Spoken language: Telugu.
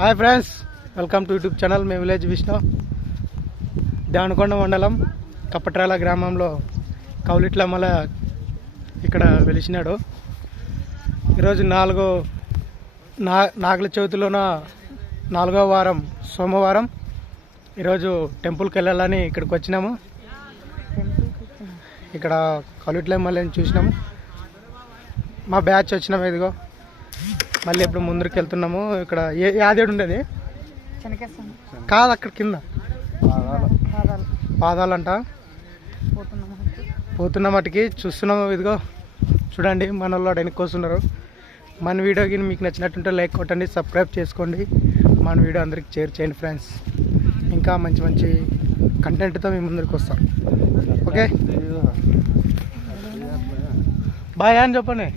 Hi friends, welcome to YouTube channel. Me village Vishnu. Devanakonda మండలం కప్పట్రాల గ్రామంలో కౌలిట్లమ్మల ఇక్కడ వెలిసినాడు. ఈరోజు నాగుల చవితిలోన 4వ వారం సోమవారం. ఈరోజు టెంపుల్కి వెళ్ళాలని ఇక్కడికి వచ్చినాము. ఇక్కడ కౌలిట్లమ్మలని చూసినాము. మా బ్యాచ్ వచ్చినాము. ఇదిగో మళ్ళీ ఇప్పుడు ముందుకు వెళ్తున్నాము. ఇక్కడ యాదేడు ఉండేది కాదు, అక్కడ కింద పాదాలంట. పోతున్న మటుకి చూస్తున్నాము. ఇదిగో చూడండి, మన వాళ్ళు వెనక్కి వస్తున్నారు. మన వీడియోకి మీకు నచ్చినట్టుంటే లైక్ కొట్టండి, సబ్స్క్రైబ్ చేసుకోండి. మన వీడియో అందరికి షేర్ చేయండి ఫ్రెండ్స్. ఇంకా మంచి మంచి కంటెంట్తో మీ ముందరికి వస్తాం. ఓకే, బాయ్ అని చెప్పండి.